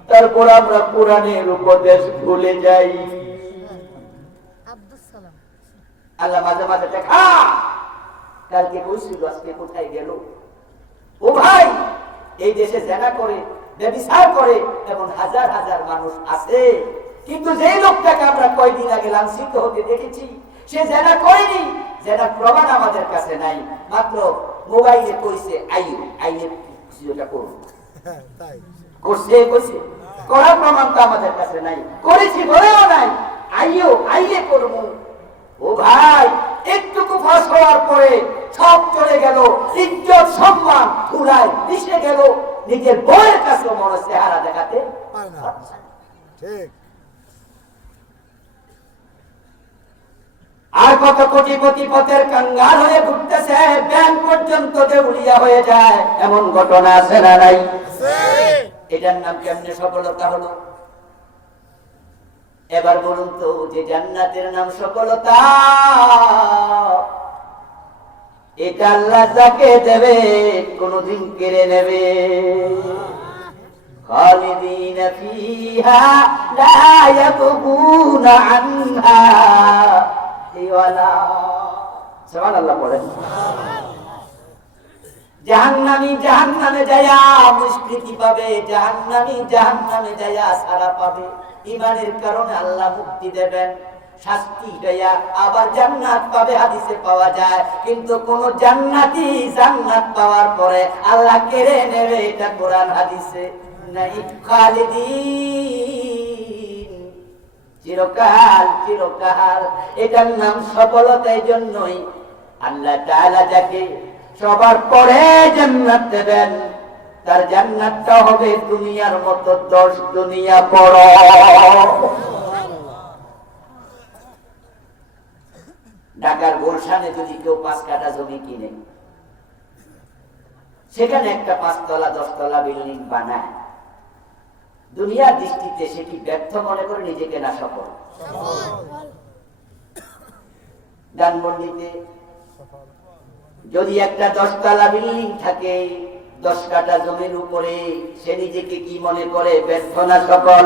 তারপর আমরা কোরআনের উপদেশ ভুলে যাই। আল্লাহ মাঝে মাঝে দেখা, কালকে কইছিল, আজকে কোথায় গেল? ও ভাই, এই দেশে জেনা করে, ব্যভিচার করে এমন হাজার হাজার মানুষ আছে, কিন্তু যে লোকটাকে আমরা কয়দিন আগে লাঞ্ছিত হতে দেখেছি, সে জেনা করেনি, জেনার প্রমাণ আমাদের কাছে নাই। মাত্র মোবাইলে কইছে আইয়ে কিছুটা করুন, করছে কইছে, করার প্রমাণ তো আমাদের কাছে নাই, করেছি বলেও নাই, আইয়ে করবো। ও ভাই, একটুকু ফাঁস হওয়ার পরে সব চলে গেল, ইজ্জত সম্মান ধুলায় মিশে গেল, নিজের বউয়ের কাছে মনে চেহারা দেখাতে ঠিক। আর কত কোটিপতি পথের কাঙ্গাল হয়ে ঘুরতেছে, ব্যাংক পর্যন্ত দেউলিয়া হয়ে যায়, এমন ঘটনা আছে না নাই? এটার নাম কেমনে সফলতা হলো? এবার বলুন তো, যে জান্নাতের নাম সফলতা, এটা আল্লাহ যাকে দেবে কোনদিন কেড়ে নেবে। খালিদিনা ফিহা লা ইয়াবগুনা আনহা হিওয়ালা। সুবহানাল্লাহ পড়েন। জাহান্নামী জাহান্নামে যায়া মুশকিতি পাবে, জাহান্নামী জাহান্নামে যায়া সারা পাবে। ঈমানের কারণে আল্লাহ মুক্তি দেবেন, শাস্তি দেয়া আবার জান্নাত পাবে, হাদিসে পাওয়া যায়। কিন্তু কোন জান্নাতি জান্নাত পাওয়ার পরে আল্লাহ কেড়ে নেবে, এটা কোরআন হাদিসে নাই। খালিদিন, চিরকাল চিরকাল, এটার নাম সফলতা। এই জন্যই আল্লাহ তাআলা যাকে সবার পরে জান্নাত দেবেন, তার জান্নাতটা হবে দুনিয়ার মতো 10 দুনিয়া বড়। ঢাকার গুলশানে যদি কেউ 5 কাঠা জমি কিনে, সেখানে একটা 5 তলা 10 তলা বিল্ডিং বানায়, দুনিয়ার দৃষ্টিতে সেটি ব্যর্থ মনে করে নিজেকে না সফল। ধানমন্ডিতে যদি একটা 10 তলা বিল্ডিং থাকে, 10 কাঠা জমির উপরে সে নিজেকে কি মনে করে? ব্যর্থ না সফল?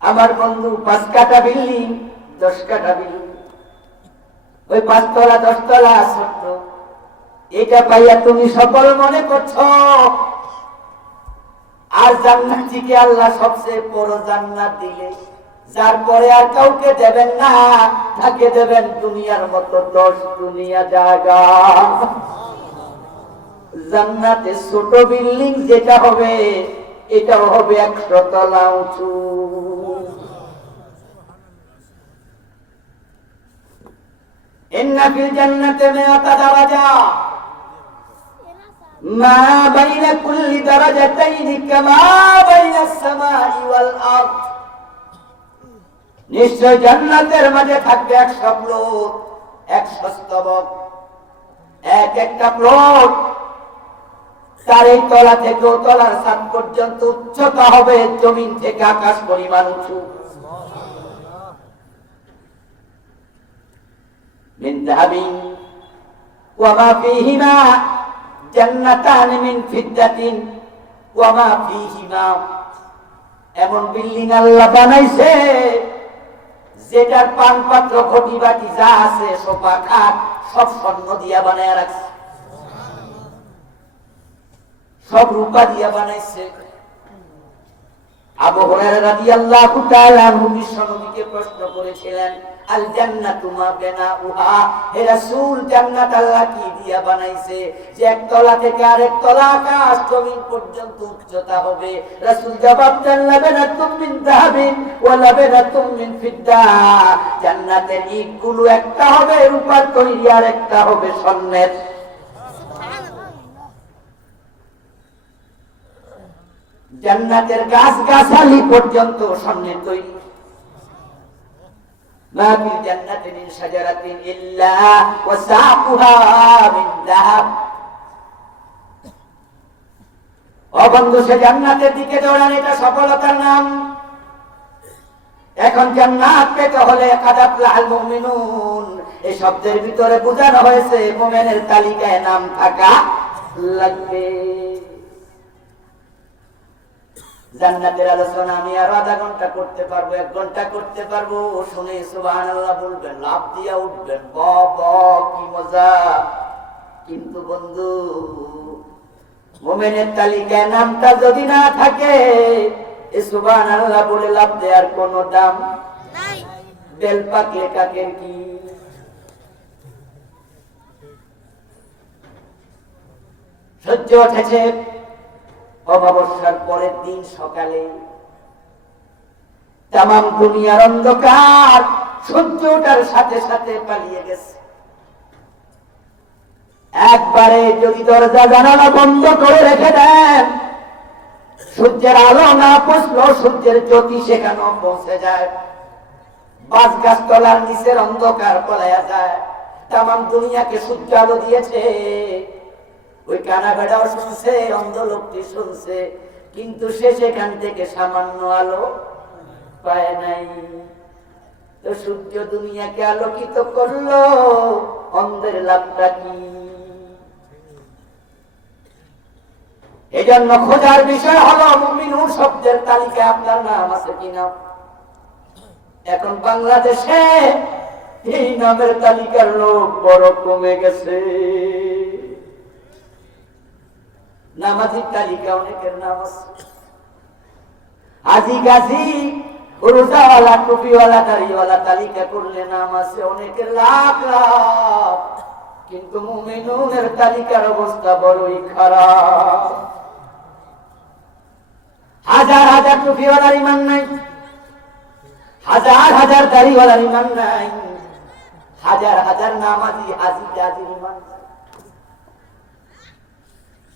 আমার বন্ধু 5 কাঠা বিল্ডিং, 10 কাঠা বিল্ডিং, ওই 5 তলা 10 তলা ছোট্ট, এটা পাইয়া তুমি সফল মনে করছো। আর জান্নাতীকে আল্লাহ সবচেয়ে বড় জান্নাত দিলে, যার পরে আর কাউকে দেবেন না, তাকে দেবেন দুনিয়ার মতো 10 দুনিয়া জায়গা। জান্নাতে ছোট বিল্ডিং যেটা হবে, এটাও হবে 100 তলা উঁচু। ইন্না ফিল জান্নাতি মিআতা দারাজা মা বাইনা কুল্লি দারাজাতাইনি কামা বাইনাস সামাই ওয়াল আরদ। নিশ্চয় জান্নাতের মাঝে থাকবে 100 ফ্লোর, 100 স্তবক। এক একটা ফ্লোর তার এই তলা থেকে ও তলার ছাদ পর্যন্ত উচ্চতা হবে জমিন থেকে আকাশ পরিমাণ উঁচু। মিন যাহাবিন ওয়া মা ফীহিমা জান্নাতান মিন ফিদ্দাতিন ওয়া মা ফীহিমা। এমন বিল্ডিং আল্লাহ বানাইছে যেটার পান পাত্র ঘটি বাটি যা আছে সোফা খাট সব স্বর্ণ দিয়া বানায় রাখছে, সব রূপা দিয়া বানাইছে। আবু হুরায়রা রাদিয়াল্লাহু তাআলা আনহু বিশ্বনবীকে প্রশ্ন করেছিলেন, আল জান্নাতু মা বানাউহা, হে রাসূল জান্নাত আল্লাহ কি দিয়া বানাইছে যে এক তলা থেকে আরেক তলা আকাশ জমিন পর্যন্ত উচ্চতা হবে? রাসূল জবাব দেন, লাবানাতুম মিন যাহাবিন ওয়া লাবানাতুম মিন ফিদ্দা। জান্নাতের ইটগুলো একটা হবে রূপার তৈরি আর একটা হবে স্বর্ণের। জান্নাতের গাছ গাছালি পর্যন্ত স্বর্ণের তৈরি। মা ফিল জান্নাতি মিন শাজারাতিন ইল্লা ওয়া সাকুহা মিন যাহাব। ও বন্ধু, সে জান্নাতের দিকে দৌড়ান, এটা সফলতার নাম। এখন জান্নাত পেতে হলে কাদ আফলাহাল মুমিনুন, এই শব্দের ভিতরে বোঝানো হয়েছে মুমিনের তালিকায় নাম থাকা লাগবে। জান্নাতের আলোচনা আমি আর আধা ঘন্টা করতে পারবো, 1 ঘন্টা করতে পারবো। শুনে সুবহানাল্লাহ বলবেন, লাভ দিয়া উঠবেন, বাবা কি মজা। কিন্তু বন্ধু, মুমিনের তালিকায় নামটা যদি না থাকে, এই সুবহানাল্লাহ বলে লাভ দেওয়ার কোনো দাম নাই। বেল পাকলে কাকের কি? সহ্য উঠেছে। অমাবস্যার পরের দিন সকালে তামাম দুনিয়ার অন্ধকার সূর্য ওঠার সাথে সাথে পালিয়ে গেছে। একবারে যদি দরজা জানালা বন্ধ করে রেখে দেন, সূর্যের আলো না পৌঁছলো, সূর্যের জ্যোতি সেখানেও পৌঁছে যায়। বাস গাছতলার নিচের অন্ধকার পলায়া যায়। তামাম দুনিয়াকে সূর্য আলো দিয়েছে। ওই কানা বেড়াও শুনছে, অন্ধ লোকটি শুনছে, কিন্তু সে সেখান থেকে সামান্য আলো পায় নাই। তো সূর্য দুনিয়াকে আলোকিত করলো, অন্ধের লাভটা কি? এজন্য খোঁজার বিষয় হলো মুমিনুন শব্দের তালিকায় আপনার নাম আছে কিনা। এখন বাংলাদেশে এই নামের তালিকার লোক বড় কমে গেছে। নামাজির তালিকা অনেকের নাম আছে, হাজি গাজী রোজাওয়ালা টুপিওয়ালা দাড়িওয়ালা তালিকা করলে নাম আছে অনেকের লাখ লাখ। কিন্তু মুমিনুনের তালিকার অবস্থা বড়ই খারাপ। হাজার হাজার টুপিওয়ালার ইমান নাই, হাজার হাজার দাড়িওয়ালার ইমান নাই, হাজার হাজার নামাজি হাজি গাজীর ইমান নাই।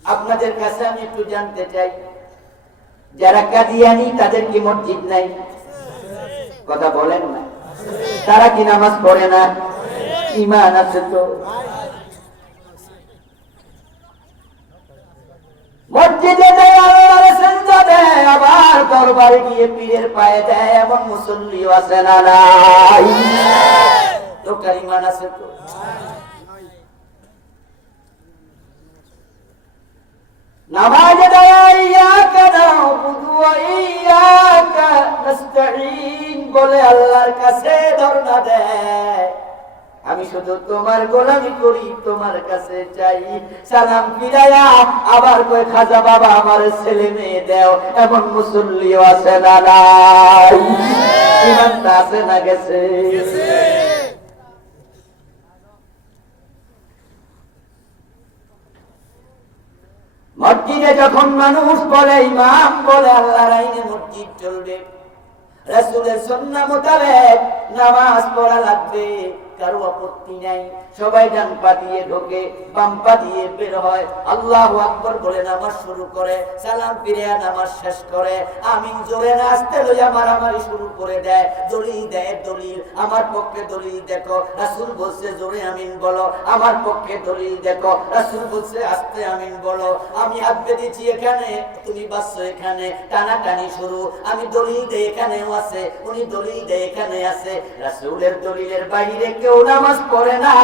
আপনাদের কাছে আমি একটু জানতে চাই, যারা কাদিয়ানি তাদের কি মসজিদ নাই? কথা বলেন না। তারা কি নামাজ পড়ে না? ঈমান আছে তো? মসজিদে যায় আল্লাহর সিজদা দেয়, আবার দরবারে গিয়ে পীরের পায়ে দেয়, এমন মুসল্লিও আছে না নাই? লোকটার ঈমান আছে তো? নামাজে দাঁড়ায় ইয়াকা না'বুদু ওয়া ইয়াকা নাস্তাঈন বলে আল্লাহর কাছে ধর্ণা দেয়, আমি শুধু তোমার গোলামি করি, তোমার কাছে চাই। সালাম ফিরাইয়া আবার কয় খাজা বাবা আমার ছেলে মেয়ে দেও, এমন মুসল্লিও আছে না নাই? ঈমানটা আছে না গেছে? মসজিদে যখন মানুষ বলে, ইমাম বলে আল্লাহর আইনে মসজিদ চলবে, রাসূলের সুন্নাহ মোতাবেক নামাজ পড়া লাগবে, কারো আপত্তি নাই। সবাই ডান পা দিয়ে ঢোকে, বাম পা দিয়ে বের হয়, আল্লাহু আকবার বলে নামাজ শুরু করে, সালাম ফিরে নামাজ শেষ করে, আমিন জোরে না আস্তে লইয়া মারামারি শুরু করে দেয়, দলিল দেয় দলিল, আমার পক্ষে দলিল দেখো, রাসূল বলছে জোরে আমিন বলো, আমার পক্ষে দলিল দেখো, রাসূল বলছে আস্তে আমিন বলো, আমি হাত বেঁধেছি এখানে, তুমি বাসছো এখানে, টানাটানি শুরু, আমি দলিল দেই এখানেও আছে, উনি দলিল দেই এখানে আছে। রাসূলের দলিলের বাইরে কেউ নামাজ পড়ে না,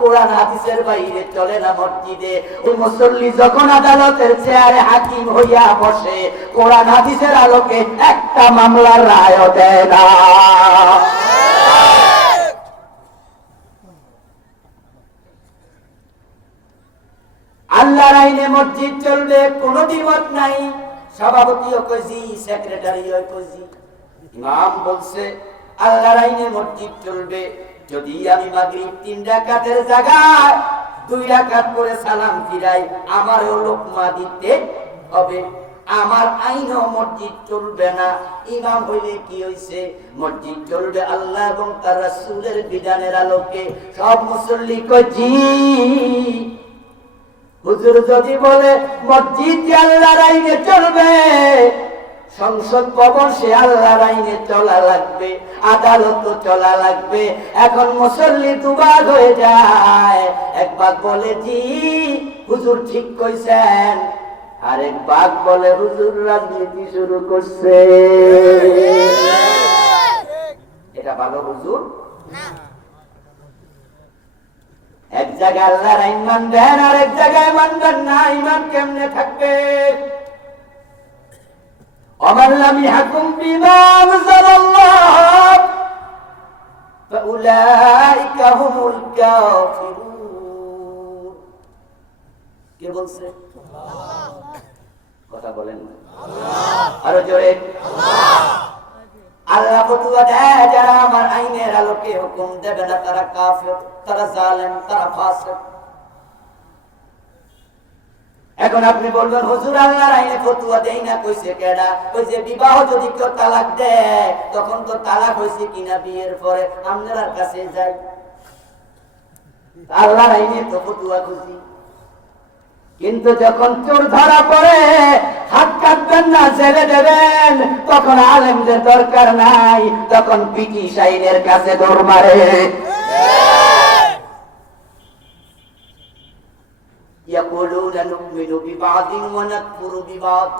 কোরআন হাদিসের বাইরে চলে না মসজিদে। ওই মুসল্লি যখন আদালতের চেয়ারে হাকিম হইয়া বসে, কোরআন হাদিসের আলোকে একটা মামলার রায় দেয় না। আল্লাহর আইনে মসজিদ চলবে, কোনো দ্বিমত নাই। সভাপতিও কইছি, সেক্রেটারিও কইছি, ইমাম বলছে আল্লাহর আইনে মসজিদ চলবে। যদি আমি মাগরিব 3 রাকাতের জায়গায় 2 রাকাত করে সালাম ফিরাই, আমারও লোকমা দিতে হবে, আমার আইনও মসজিদ চলবে না। ইমাম হইলে কি হইছে? মসজিদ চলবে আল্লাহ এবং তার রাসূলের বিধানের আলোকে। সব মুসল্লি কয় জি। হুজুর যদি বলে মসজিদ আল্লাহর আইনে চলবে, সংসদ ভবন সে আল্লাহর আইনে চলা লাগবে, আদালত চলা লাগবে। এখন মুসল্লি দুভাগ হয়ে যায়, এক ভাগ বলে জি হুজুর ঠিক কইছেন, আরেক ভাগ বলে হুজুর রাজনীতি শুরু করছে। এটা ভালো হুজুর না। এক জায়গায় আল্লাহর আইন মানবেন, আর এক জায়গায় মানবেন না, ঈমান কেমনে থাকবে? ومن لم يحكم بما أنزل الله فأولئك هم الكافرون। কে বলছে? কথা বলেন না, আরো জোরে। আল্লাহ ফতোয়া দেয়, যারা আমার আইনের আলোকে হুকুম দেবে না তারা কাফের, তারা জালেম, তারা ফাসিক। এখন আপনি বলবেন হুজুর আল্লাহর আইনে ফতোয়া দেই না, কইছে কেডা? কইছে বিবাহ যদি কেউ তালাক দেয়, তখন তো তালাক হইছে কিনা বিয়ের পরে আপনার কাছে যাই, আল্লাহর আইনে তো ফতোয়া খুঁজি। কিন্তু যখন চোর ধরা পড়ে, হাত কাটবেন না, ছেড়ে দেবেন, তখন আলেমদের দরকার নাই, তখন ব্রিটিশ আইনের কাছে দৌড় মারে। يقولون نؤمن ببعض ونكفر ببعض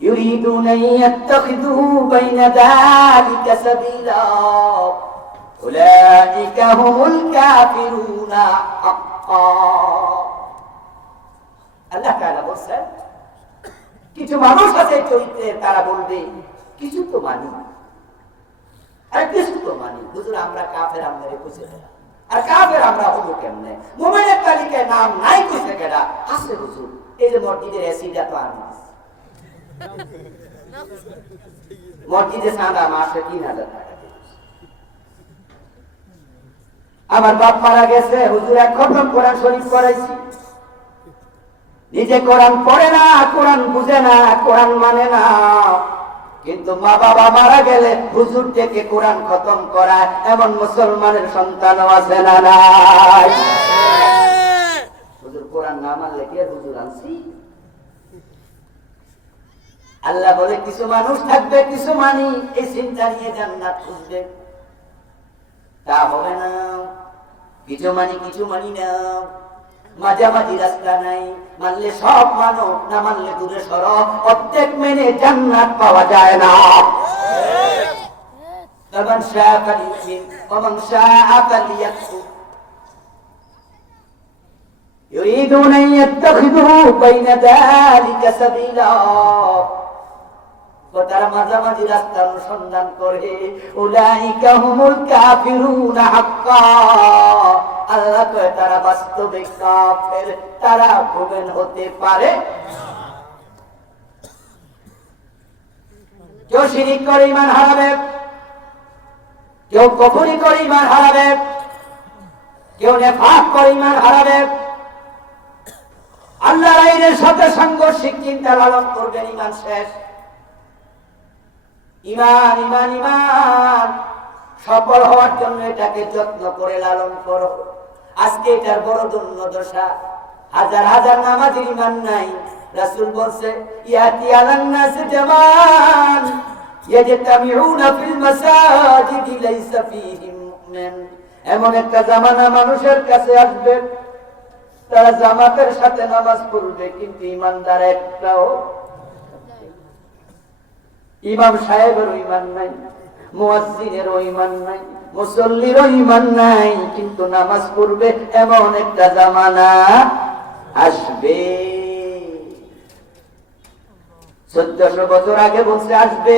يريدون أن يتخذوا بين ذلك سبيلا أولئك هم الكافرون حقا। আল্লাহ তাআলা বলেন, কিছু মানুষ আছে চরিত্রের, তারা বলবে কিছু তো মানি, আর কিছু তো মানি, হুজুর আমরা কাফের, আমাদের কইছে আর কাফের আমরা হবো কেমনে? মুমিনের তালিকায় নাম নাই কইছে কেডা? আছে হুজুর, এই যে মসজিদের এসিটা তো আনি দিছে, মসজিদে চাঁদা মাসে 3000 টাকা। আমার বাপ মারা গেছে, হুজুর এক খতম কোরআন শরীফ করাইছি, নিজে কোরআন পড়ে না, কোরআন বুঝে না, কোরআন মানে না, কিন্তু মা বাবা মারা গেলে হুজুর থেকে কোরআন খতম করায় এমন মুসলমানের সন্তানও আছে না নাই? হুজুর কোরআন না মানলে কি হুজুর আনছি? আল্লাহ বলে কিছু মানুষ থাকবে, কিছু মানি, এই চিন্তা নিয়ে জান্নাত খুঁজবে, তা হবে না। কিছু মানি, কিছু মানি না, মাঝামাঝি রাস্তা নাই, মানলে সব মানো, না মানলে দূরে সরো, অর্ধেক মেনে জান্নাত পাওয়া যায় না। فمن شاء فليؤمن ومن شاء فليكفر يريدون أن يتخذوا بين ذلك سبيلا তারা মাঝামাঝি রাস্তার অনুসন্ধান করে উলাইকা হুমুল কাফিরুনা হাক্কা আল্লাহ কয় তারা বাস্তবে কাফের তারা মুমিন হতে পারে কেউ শিরিক করে ঈমান হারাবে কেউ কুফরি করে ঈমান হারাবে কেউ নিফাক করে ঈমান হারাবে আল্লাহর আইনের সাথে সাংঘর্ষিক চিন্তা লালন করবেন ঈমান শেষ ঈমান ঈমান ঈমান সফল হওয়ার জন্য এটাকে যত্ন করে লালন করো আজকে এটার বড় দুর্দশা হাজার হাজার নামাজের ঈমান নাই রাসূল বলছে ইয়াতি আলান নাস জামান ইয়াজতামিউনা ফিল মাসাজিদ লাইসা ফীহিম মুমিন এমন একটা জামানা মানুষের কাছে আসবে তারা জামাতের সাথে নামাজ পড়বে কিন্তু ঈমানদার একটাও ইমাম সাহেবেরও ঈমান নাই মুয়াজ্জিনেরও ঈমান নাই মুসল্লিরও ঈমান নাই কিন্তু নামাজ পড়বে এমন একটা জামানা আসবে 1400 বছর আগে বলছে আসবে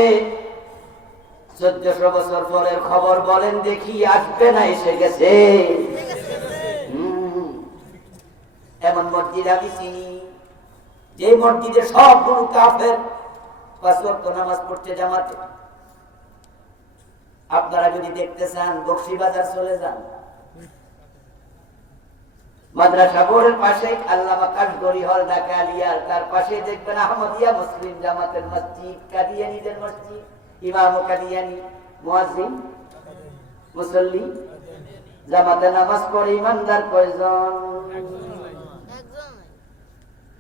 1400 বছর পরের খবর বলেন দেখি আসবে না এসে গেছে এমন মসজিদ আমি চিনি যে মসজিদে সবগুলো কাফের 5 ওয়াক্ত নামাজ পড়তে জামাতে আপনারা যদি দেখতে চান বকশীবাজার চলে যান মাদ্রাসা বোর্ডের পাশে আল্লামা কাশগরি হল ঢাকা আলিয়ার তার পাশে দেখবেন আহমদিয়া মুসলিম জামাতের মসজিদ কাদিয়ানীদের মসজিদ ইমাম কাদিয়ানী মুয়াজ্জিন মুসল্লি জামাতে নামাজ পড়ে ইমানদার কয়জন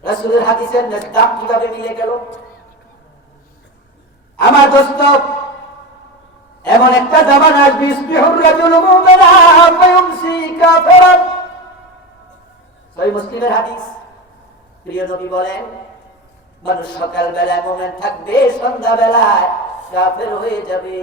রাসূলের হাদিসের দাম কিভাবে মিলে গেল আমার দোস্ত এমন একটা জামানা আসবে ইসবিহুর রাজুলু মুমিনা ফায়ুমসি কাফিরান সহিহ মুসলিমের হাদিস প্রিয় নবী বলেন মানুষ সকাল বেলায় মুমিন থাকবে সন্ধ্যা বেলায় কাফের হয়ে যাবে